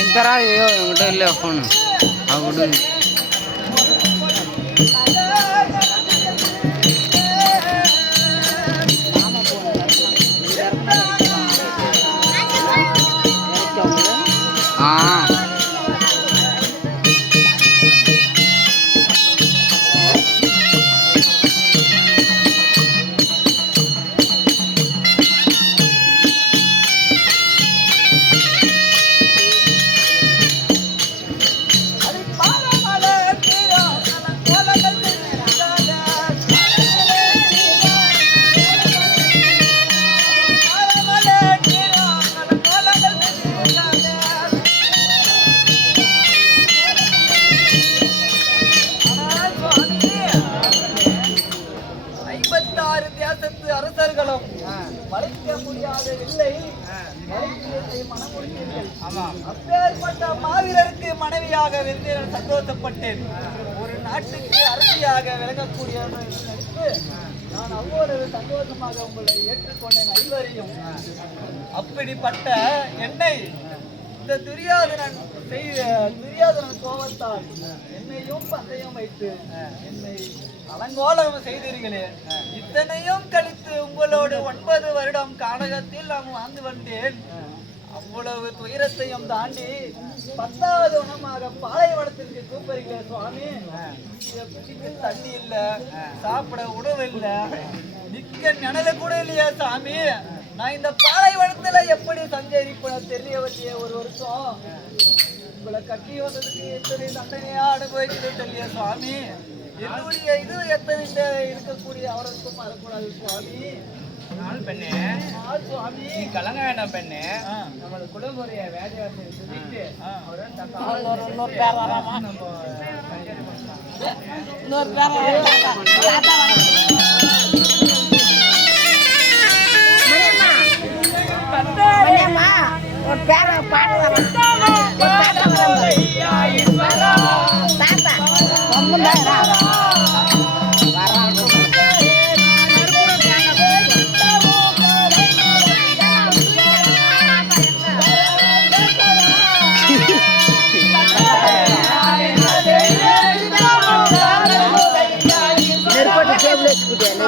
ఎంతరా ఒకటో వెళ్ళే ఫోన్ అప్పుడు அரசர்களும் வளைக்க முடியாத இல்லை அப்பேற்பட்ட மாவீரருக்கு மனைவியாக வென்றேன் சந்தோஷப்பட்டேன். ஒரு நாட்டுக்கு அரசியாக விளங்கக்கூடிய நான் அவ்வளவு சந்தோஷமாக உங்களை ஏற்றுக்கொண்டேன் ஐவரையும். அப்படிப்பட்ட என்னை இந்த துரியோதனன் கோபத்தால் என்னையும் பந்தயம் வைத்து என்னை அலங்கோலம் செய்தீர்களே. இத்தனையும் கழித்து உங்களோடு 9 வருடம் கானகத்தில் நான் வாழ்ந்து வந்தேன். அவ்வளவு துயரத்தையும் தாண்டி 10வது உணமாக பாலைவனத்திற்கு கூப்பிடுகிறேன் சுவாமி. தண்ணி இல்ல, சாப்பிட உணவு இல்ல, நிக்க நிழல கூட இல்லையா சாமி. நான் இந்த பாலைவனத்துல எப்படி சஞ்சரிப்பேன் தெரியவில்லையே. ஒரு வருஷம் உங்களை கட்டி வந்ததுக்கு எத்தனை தண்டனையா அனுபவிக்கிறது தெரியல சுவாமி. என்னுடைய இது எத்தனை இருக்கக்கூடிய அவருக்கும் வரக்கூடாது சுவாமி. பெண்ணே சுவாமி கலங்க வேண்டாம் பெண்ணே. நம்ம குலமுறைய வேலையாசை சொல்லிட்டு ஒரு பேர பாட்டு நெருப்பட்டு டேபிள் வச்சுக்கிட்டேன்.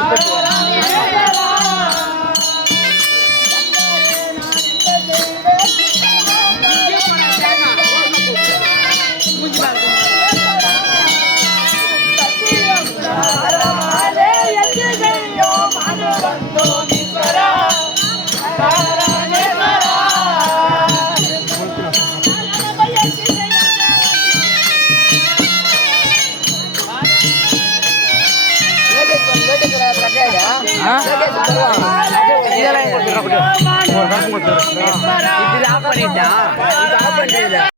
இதெல்லாம் பண்ணிட்டா